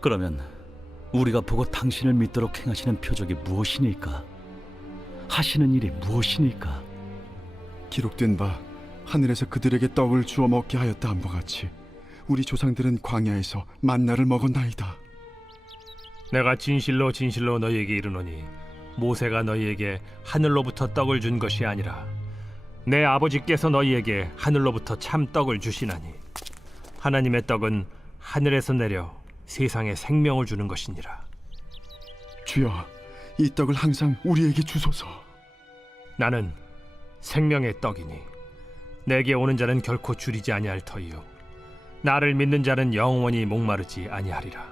그러면 우리가 보고 당신을 믿도록 행하시는 표적이 무엇이니까? 하시는 일이 무엇이니까? 기록된 바 하늘에서 그들에게 떡을 주어 먹게 하였다 함과 같이 우리 조상들은 광야에서 만나를 먹었나이다. 내가 진실로 진실로 너희에게 이르노니 모세가 너희에게 하늘로부터 떡을 준 것이 아니라 내 아버지께서 너희에게 하늘로부터 참 떡을 주시나니 하나님의 떡은 하늘에서 내려 세상에 생명을 주는 것이니라. 주여, 이 떡을 항상 우리에게 주소서. 나는 생명의 떡이니 내게 오는 자는 결코 줄이지 아니할 터이요 나를 믿는 자는 영원히 목마르지 아니하리라.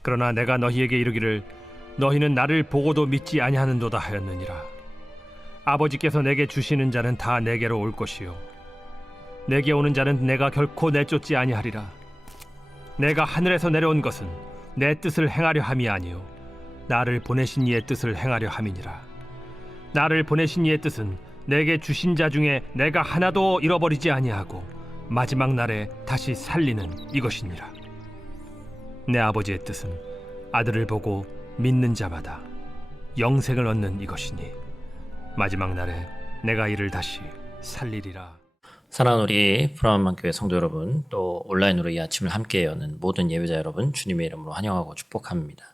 그러나 내가 너희에게 이르기를 너희는 나를 보고도 믿지 아니하는도다 하였느니라. 아버지께서 내게 주시는 자는 다 내게로 올 것이요 내게 오는 자는 내가 결코 내쫓지 아니하리라. 내가 하늘에서 내려온 것은 내 뜻을 행하려 함이 아니요 나를 보내신 이의 뜻을 행하려 함이니라. 나를 보내신 이의 뜻은 내게 주신 자 중에 내가 하나도 잃어버리지 아니하고 마지막 날에 다시 살리는 이것이니라. 내 아버지의 뜻은 아들을 보고 믿는 자마다 영생을 얻는 이것이니 마지막 날에 내가 이를 다시 살리리라. 사랑하는 우리 브라운만교회 성도 여러분, 또 온라인으로 이 아침을 함께 여는 모든 예배자 여러분, 주님의 이름으로 환영하고 축복합니다.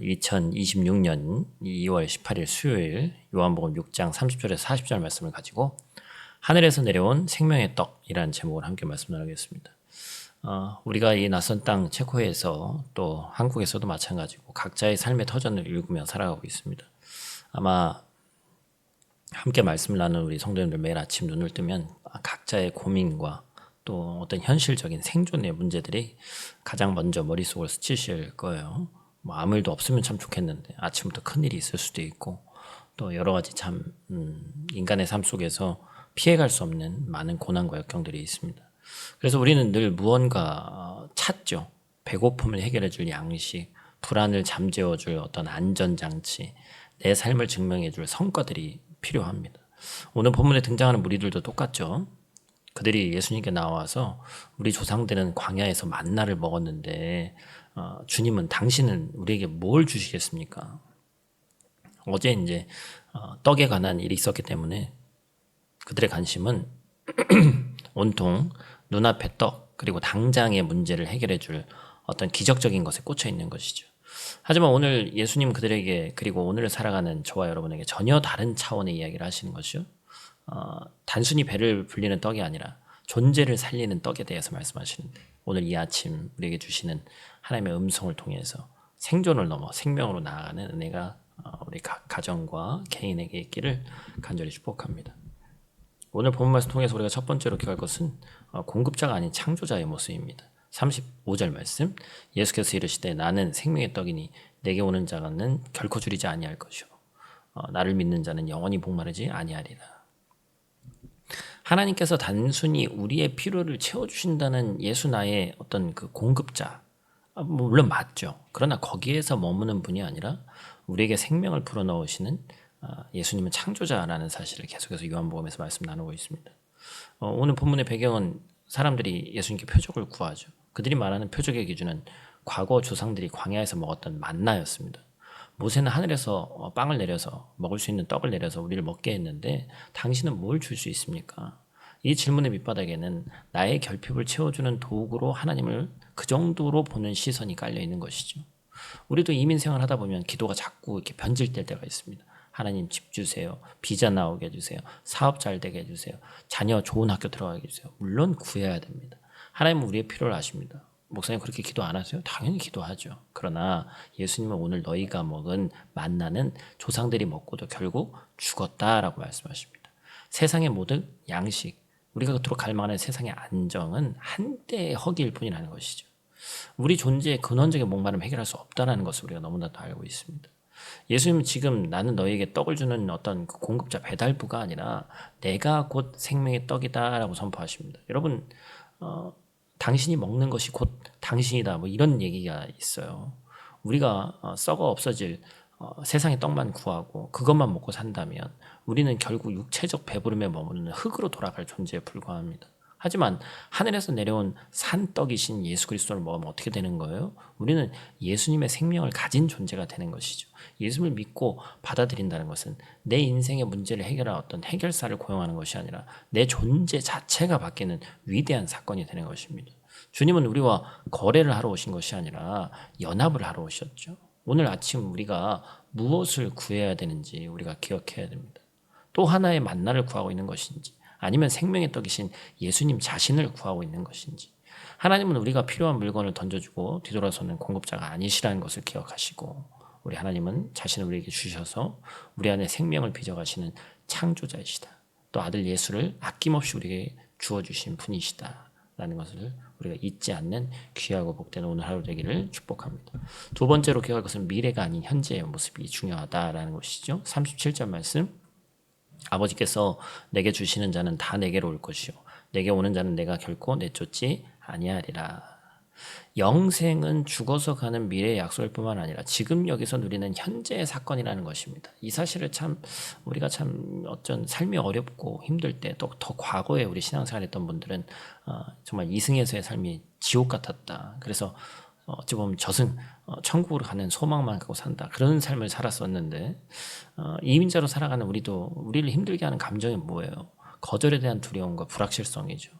2026년 2월 18일 수요일 요한복음 6장 30절에서 40절 말씀을 가지고 하늘에서 내려온 생명의 떡이라는 제목을 함께 말씀 나누겠습니다. 우리가 이 낯선 땅 체코에서 또 한국에서도 마찬가지고 각자의 삶의 터전을 읽으며 살아가고 있습니다. 아마 함께 말씀을 나누는 우리 성도님들 매일 아침 눈을 뜨면 각자의 고민과 또 어떤 현실적인 생존의 문제들이 가장 먼저 머릿속을 스치실 거예요. 뭐 아무 일도 없으면 참 좋겠는데 아침부터 큰일이 있을 수도 있고 또 여러 가지 참 인간의 삶 속에서 피해갈 수 없는 많은 고난과 역경들이 있습니다. 그래서 우리는 늘 무언가 찾죠. 배고픔을 해결해줄 양식, 불안을 잠재워줄 어떤 안전장치, 내 삶을 증명해줄 성과들이 필요합니다. 오늘 본문에 등장하는 무리들도 똑같죠. 그들이 예수님께 나와서 우리 조상들은 광야에서 만나를 먹었는데 주님은 당신은 우리에게 뭘 주시겠습니까? 어제 이제 떡에 관한 일이 있었기 때문에 그들의 관심은 온통 눈앞의 떡 그리고 당장의 문제를 해결해 줄 어떤 기적적인 것에 꽂혀 있는 것이죠. 하지만 오늘 예수님 그들에게 그리고 오늘을 살아가는 저와 여러분에게 전혀 다른 차원의 이야기를 하시는 것이죠. 단순히 배를 불리는 떡이 아니라 존재를 살리는 떡에 대해서 말씀하시는데 오늘 이 아침 우리에게 주시는 하나님의 음성을 통해서 생존을 넘어 생명으로 나아가는 은혜가 우리 각 가정과 개인에게 있기를 간절히 축복합니다. 오늘 본문 말씀 통해서 우리가 첫 번째로 기억할 것은 공급자가 아닌 창조자의 모습입니다. 35절 말씀, 예수께서 이르시되 나는 생명의 떡이니 내게 오는 자는 결코 줄이지 아니할 것이요 나를 믿는 자는 영원히 목마르지 아니하리라. 하나님께서 단순히 우리의 필요를 채워주신다는 예수 나의 어떤 그 공급자, 물론 맞죠. 그러나 거기에서 머무는 분이 아니라 우리에게 생명을 불어넣으시는 예수님은 창조자라는 사실을 계속해서 요한복음에서 말씀 나누고 있습니다. 오늘 본문의 배경은 사람들이 예수님께 표적을 구하죠. 그들이 말하는 표적의 기준은 과거 조상들이 광야에서 먹었던 만나였습니다. 모세는 하늘에서 빵을 내려서 먹을 수 있는 떡을 내려서 우리를 먹게 했는데 당신은 뭘 줄 수 있습니까? 이 질문의 밑바닥에는 나의 결핍을 채워주는 도구로 하나님을 그 정도로 보는 시선이 깔려 있는 것이죠. 우리도 이민생활 하다 보면 기도가 자꾸 이렇게 변질될 때가 있습니다. 하나님 집 주세요. 비자 나오게 해주세요. 사업 잘 되게 해주세요. 자녀 좋은 학교 들어가게 해주세요. 물론 구해야 됩니다. 하나님은 우리의 필요를 아십니다. 목사님 그렇게 기도 안 하세요? 당연히 기도하죠. 그러나 예수님은 오늘 너희가 먹은 만나는 조상들이 먹고도 결국 죽었다라고 말씀하십니다. 세상의 모든 양식, 우리가 그토록 갈망하는 세상의 안정은 한때의 허기일 뿐이라는 것이죠. 우리 존재의 근원적인 목마름을 해결할 수 없다는 것을 우리가 너무나도 알고 있습니다. 예수님은 지금 나는 너에게 떡을 주는 어떤 그 공급자 배달부가 아니라 내가 곧 생명의 떡이다 라고 선포하십니다. 여러분 당신이 먹는 것이 곧 당신이다 뭐 이런 얘기가 있어요. 우리가 썩어 없어질 세상의 떡만 구하고 그것만 먹고 산다면 우리는 결국 육체적 배부름에 머무르는 흙으로 돌아갈 존재에 불과합니다. 하지만 하늘에서 내려온 산떡이신 예수 그리스도를 먹으면 어떻게 되는 거예요? 우리는 예수님의 생명을 가진 존재가 되는 것이죠. 예수를 믿고 받아들인다는 것은 내 인생의 문제를 해결할 어떤 해결사를 고용하는 것이 아니라 내 존재 자체가 바뀌는 위대한 사건이 되는 것입니다. 주님은 우리와 거래를 하러 오신 것이 아니라 연합을 하러 오셨죠. 오늘 아침 우리가 무엇을 구해야 되는지 우리가 기억해야 됩니다. 또 하나의 만나를 구하고 있는 것인지, 아니면 생명의 떡이신 예수님 자신을 구하고 있는 것인지. 하나님은 우리가 필요한 물건을 던져주고 뒤돌아서는 공급자가 아니시라는 것을 기억하시고, 우리 하나님은 자신을 우리에게 주셔서 우리 안에 생명을 빚어가시는 창조자이시다. 또 아들 예수를 아낌없이 우리에게 주어주신 분이시다라는 것을 우리가 잊지 않는 귀하고 복된 오늘 하루 되기를 축복합니다. 두 번째로 기억할 것은 미래가 아닌 현재의 모습이 중요하다라는 것이죠. 37절 말씀, 아버지께서 내게 주시는 자는 다 내게로 올 것이요 내게 오는 자는 내가 결코 내쫓지 아니하리라. 영생은 죽어서 가는 미래의 약속일 뿐만 아니라 지금 여기서 누리는 현재의 사건이라는 것입니다. 이 사실을 참 우리가 참 어쩐 삶이 어렵고 힘들 때, 또 더 과거에 우리 신앙생활 했던 분들은 정말 이승에서의 삶이 지옥 같았다. 그래서 어찌 보면 저승, 천국으로 가는 소망만 갖고 산다. 그런 삶을 살았었는데, 이민자로 살아가는 우리도 우리를 힘들게 하는 감정이 뭐예요? 거절에 대한 두려움과 불확실성이죠.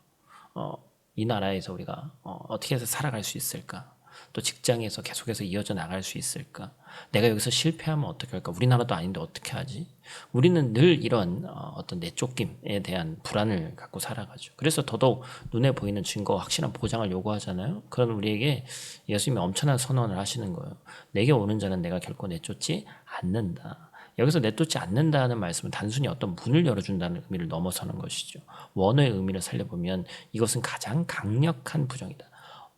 이 나라에서 우리가 어떻게 해서 살아갈 수 있을까? 또 직장에서 계속해서 이어져 나갈 수 있을까? 내가 여기서 실패하면 어떻게 할까? 우리나라도 아닌데 어떻게 하지? 우리는 늘 이런 어떤 내쫓김에 대한 불안을 갖고 살아가죠. 그래서 더더욱 눈에 보이는 증거와 확실한 보장을 요구하잖아요. 그런 우리에게 예수님이 엄청난 선언을 하시는 거예요. 내게 오는 자는 내가 결코 내쫓지 않는다. 여기서 내쫓지 않는다는 말씀은 단순히 어떤 문을 열어준다는 의미를 넘어서는 것이죠. 원어의 의미를 살려보면 이것은 가장 강력한 부정이다.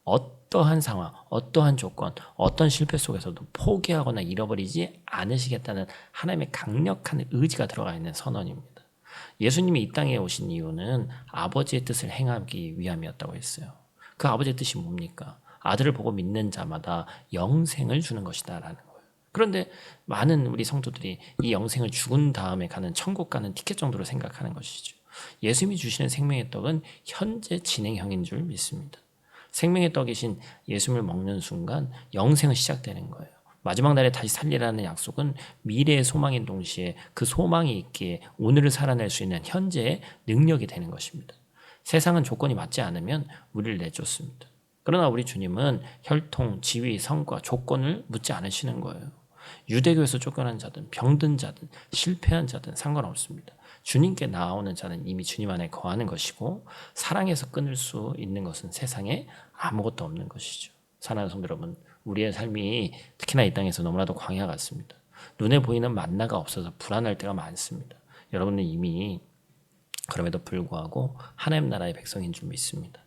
어떠한 상황, 어떠한 조건, 어떤 실패 속에서도 포기하거나 잃어버리지 않으시겠다는 하나님의 강력한 의지가 들어가 있는 선언입니다. 예수님이 이 땅에 오신 이유는 아버지의 뜻을 행하기 위함이었다고 했어요. 그 아버지의 뜻이 뭡니까? 아들을 보고 믿는 자마다 영생을 주는 것이다 라는 거예요. 그런데 많은 우리 성도들이 이 영생을 죽은 다음에 가는 천국 가는 티켓 정도로 생각하는 것이죠. 예수님이 주시는 생명의 떡은 현재 진행형인 줄 믿습니다. 생명의 떡이신 예수님을 먹는 순간 영생은 시작되는 거예요. 마지막 날에 다시 살리라는 약속은 미래의 소망인 동시에 그 소망이 있기에 오늘을 살아낼 수 있는 현재의 능력이 되는 것입니다. 세상은 조건이 맞지 않으면 우리를 내쫓습니다. 그러나 우리 주님은 혈통, 지위, 성과, 조건을 묻지 않으시는 거예요. 유대교에서 쫓겨난 자든 병든 자든 실패한 자든 상관없습니다. 주님께 나아오는 자는 이미 주님 안에 거하는 것이고, 사랑에서 끊을 수 있는 것은 세상에 아무것도 없는 것이죠. 사랑하는 성도 여러분, 우리의 삶이 특히나 이 땅에서 너무나도 광야 같습니다. 눈에 보이는 만나가 없어서 불안할 때가 많습니다. 여러분은 이미 그럼에도 불구하고 하나님 나라의 백성인 줄 믿습니다.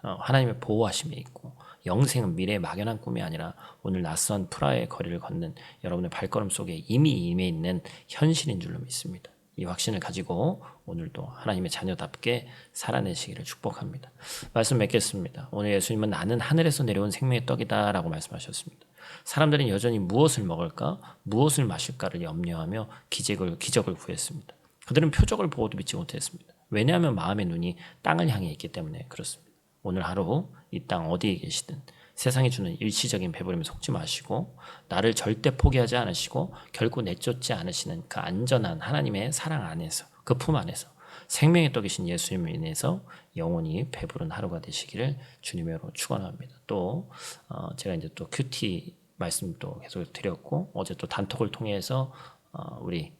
하나님의 보호하심에 있고, 영생은 미래의 막연한 꿈이 아니라 오늘 낯선 프라하의 거리를 걷는 여러분의 발걸음 속에 이미 임해 있는 현실인 줄로 믿습니다. 이 확신을 가지고 오늘도 하나님의 자녀답게 살아내시기를 축복합니다. 말씀 맺겠습니다. 오늘 예수님은 나는 하늘에서 내려온 생명의 떡이다 라고 말씀하셨습니다. 사람들은 여전히 무엇을 먹을까, 무엇을 마실까를 염려하며 기적을 구했습니다. 그들은 표적을 보고도 믿지 못했습니다. 왜냐하면 마음의 눈이 땅을 향해 있기 때문에 그렇습니다. 오늘 하루 이 땅 어디에 계시든 세상이 주는 일시적인 배부름에 속지 마시고, 나를 절대 포기하지 않으시고 결코 내쫓지 않으시는 그 안전한 하나님의 사랑 안에서, 그 품 안에서 생명의 떡이신 예수님을 인해서 영원히 배부른 하루가 되시기를 주님으로 축원합니다. 또 제가 이제 또 큐티 말씀도 계속 드렸고, 어제 또 단톡을 통해서 우리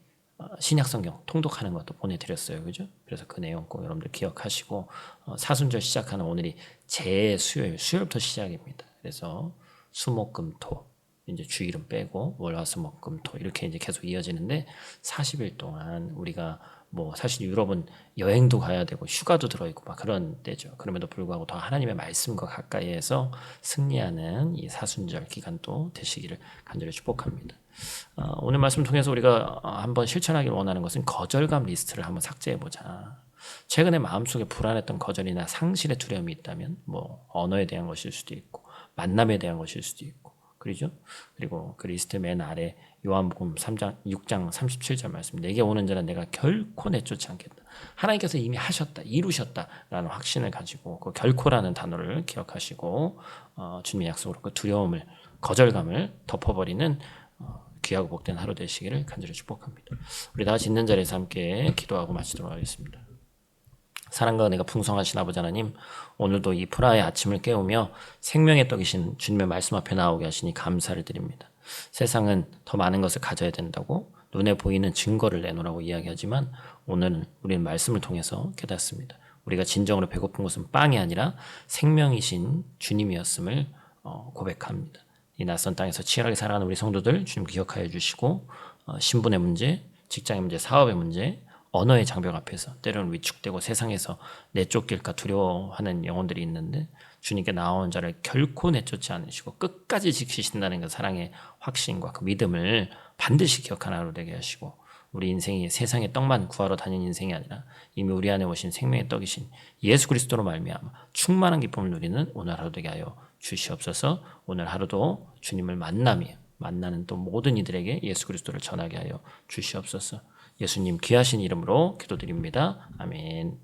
신약성경 통독하는 것도 보내드렸어요. 그죠? 그래서 그 내용 꼭 여러분들 기억하시고, 사순절 시작하는 오늘이 수요일부터 시작입니다. 그래서 수목금토, 이제 주일은 빼고 월화수목금토 이렇게 이제 계속 이어지는데, 40일 동안 우리가 뭐 사실 유럽은 여행도 가야 되고 휴가도 들어있고 막 그런 때죠. 그럼에도 불구하고 더 하나님의 말씀과 가까이에서 승리하는 이 사순절 기간도 되시기를 간절히 축복합니다. 오늘 말씀 통해서 우리가 한번 실천하길 원하는 것은 거절감 리스트를 한번 삭제해보자. 최근에 마음속에 불안했던 거절이나 상실의 두려움이 있다면, 뭐 언어에 대한 것일 수도 있고 만남에 대한 것일 수도 있고, 그러죠? 그리고 그 리스트 맨 아래 요한복음 6장 37절 말씀, 내게 오는 자는 내가 결코 내쫓지 않겠다. 하나님께서 이미 하셨다, 이루셨다라는 확신을 가지고 그 결코라는 단어를 기억하시고 주님의 약속으로 그 두려움을, 거절감을 덮어버리는 귀하고 복된 하루 되시기를 간절히 축복합니다. 우리 다 같이 있는 자리에서 함께 기도하고 마치도록 하겠습니다. 사랑과 은혜가 풍성하신 아버지 하나님, 오늘도 이 프라의 아침을 깨우며 생명의 떡이신 주님의 말씀 앞에 나오게 하시니 감사를 드립니다. 세상은 더 많은 것을 가져야 된다고 눈에 보이는 증거를 내놓으라고 이야기하지만 오늘은 우리는 말씀을 통해서 깨닫습니다. 우리가 진정으로 배고픈 것은 빵이 아니라 생명이신 주님이었음을 고백합니다. 이 낯선 땅에서 치열하게 살아가는 우리 성도들 주님 기억하여 주시고 신분의 문제, 직장의 문제, 사업의 문제, 언어의 장벽 앞에서 때로는 위축되고 세상에서 내쫓길까 두려워하는 영혼들이 있는데 주님께 나온 자를 결코 내쫓지 않으시고 끝까지 지키신다는 그 사랑의 확신과 그 믿음을 반드시 기억하는 하루 되게 하시고 우리 인생이 세상의 떡만 구하러 다니는 인생이 아니라 이미 우리 안에 오신 생명의 떡이신 예수 그리스도로 말미암아 충만한 기쁨을 누리는 오늘 하루 되게 하여 주시옵소서. 오늘 하루도 주님을 만나는 또 모든 이들에게 예수 그리스도를 전하게 하여 주시옵소서. 예수님 귀하신 이름으로 기도드립니다. 아멘.